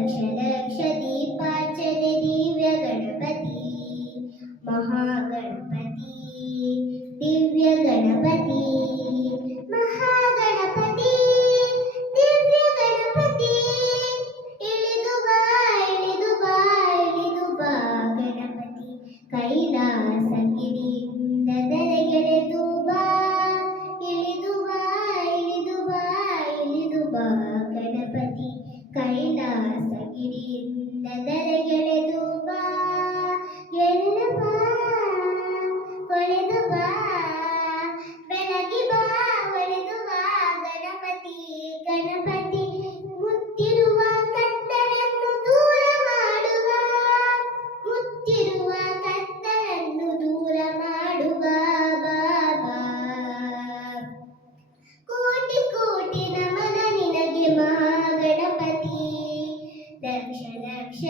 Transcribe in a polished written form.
ಲಕ್ಷ ಲಕ್ಷ ದೀಪಾರ್ಚನೆ ದಿವ್ಯ ಗಣಪತಿ ಮಹಾಗಣಪತಿ ದಿವ್ಯ ಗಣಪತಿ ಮಹಾಗಣಪತಿ ದಿವ್ಯ ಗಣಪತಿ ಇಳಿದು ಬಾ ಇಳಿದು ಬಾ ಇಳಿದು ಬಾ ಗಣಪತಿ ಕೈಲಾಸಗಿರಿಯಿಂದ ಧರೆಗೆಳೆದು ಬಾ ಇಳಿದು ಬಾ ಇಳಿದು ಬಾ ಇಳಿದು ಬಾ ಗಣಪತಿ ಕೈಲಾಸಗಿರಿಯಿಂದ ಧರೆಗೆಳೆದು ಬಾ ಎಳೆದು ಬಾ ಒಳೆದು ಬಾ ಬೆಳಗಿ ಬಾ ಒಳೆದು ಬಾ ಗಣಪತಿ ಗಣಪತಿ ಮುತ್ತಿರುವ ಕತ್ತಲನ್ನು ದೂರ ಮಾಡುವ ಮುತ್ತಿರುವ ಕತ್ತಲನ್ನು ದೂರ ಮಾಡುವ ಬಾಬಾ ಕೋಟಿ ಕೋಟಿ ನಮನ ನಿನಗೆ ಮಹಾಗಣಪತಿ ಲಕ್ಷ ಲಕ್ಷ